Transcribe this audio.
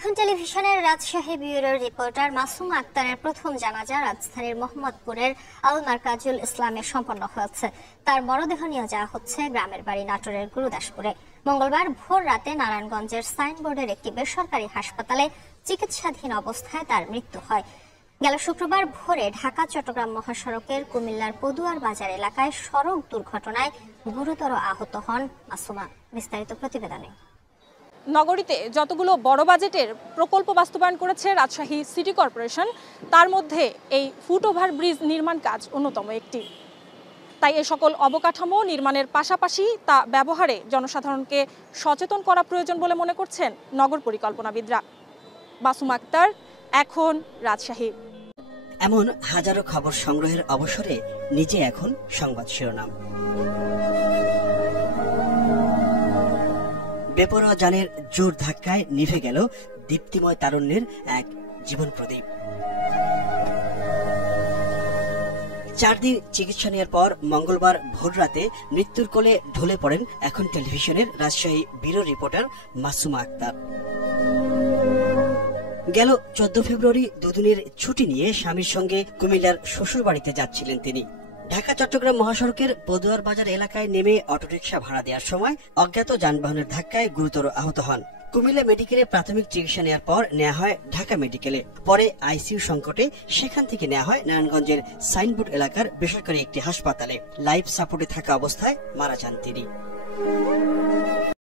এখন টেলিভিশনের রাজশাহী ব্যুরোর রিপোর্টার মাসুমা আক্তারের প্রথম জানাজা রাজধানীর মোহাম্মদপুরের আল মারকাজুল ইসলামে সম্পন্ন হয়েছে। তার মরদেহ নিয়ে যাওয়া হচ্ছে গ্রামের বাড়ি নাটোরের গুরুদাসপুরে। মঙ্গলবার ভোর রাতে নারায়ণগঞ্জের সাইনবোর্ডের একটি বেসরকারি হাসপাতালে চিকিৎসাধীন অবস্থায় তার মৃত্যু হয়। গেল শুক্রবার ভোরে ঢাকা চট্টগ্রাম মহাসড়কের কুমিল্লার পদুয়ার বাজার এলাকায় সড়ক দুর্ঘটনায় গুরুতর আহত হন মাসুমা। বিস্তারিত প্রতিবেদনে। নগরীতে যতগুলো বড় বাজেটের প্রকল্প বাস্তবায়ন করেছে রাজশাহী সিটি কর্পোরেশন, তার মধ্যে এই ফুটওভার ব্রিজ নির্মাণ কাজ অন্যতম একটি। তাই এ সকল অবকাঠামো নির্মাণের পাশাপাশি তা ব্যবহারে জনসাধারণকে সচেতন করা প্রয়োজন বলে মনে করছেন নগর পরিকল্পনাবিদরা। মাসুমা আক্তার, এখন রাজশাহী। এমন হাজারো খবর সংগ্রহের অবসরে নিজে এখন সংবাদ শিরোনাম। বেপরোয়া যানের জোর ধাক্কায় নিভে গেল দীপ্তিময় তারুণ্যের এক জীবন প্রদীপ। 4 দিন চিকিৎসা নেওয়ার পর মঙ্গলবার ভোররাতে মৃত্যুর কোলে ঢলে পড়েন এখন টেলিভিশনের রাজশাহী ব্যুরো রিপোর্টার মাসুমা আক্তার। গেল 14 ফেব্রুয়ারি দুদিনের ছুটি নিয়ে স্বামীর সঙ্গে কুমিল্লার শ্বশুর বাড়িতে যাচ্ছিলেন তিনি। ঢাকা চট্টগ্রাম মহাসড়কের পদুয়ার বাজার এলাকায় নেমে অটোরিকশা ভাড়া দেওয়ার সময় অজ্ঞাত যানবাহনের ধাক্কায় গুরুতর আহত হন। কুমিল্লা মেডিকেলে প্রাথমিক চিকিৎসা নেওয়ার পর নেওয়া হয় ঢাকা মেডিকেলে। পরে আইসিইউ সংকটে সেখান থেকে নেওয়া হয় নারায়ণগঞ্জের সাইনবোর্ড এলাকার বেসরকারি একটি হাসপাতালে। লাইফ সাপোর্টে থাকা অবস্থায় মারা যান তিনি।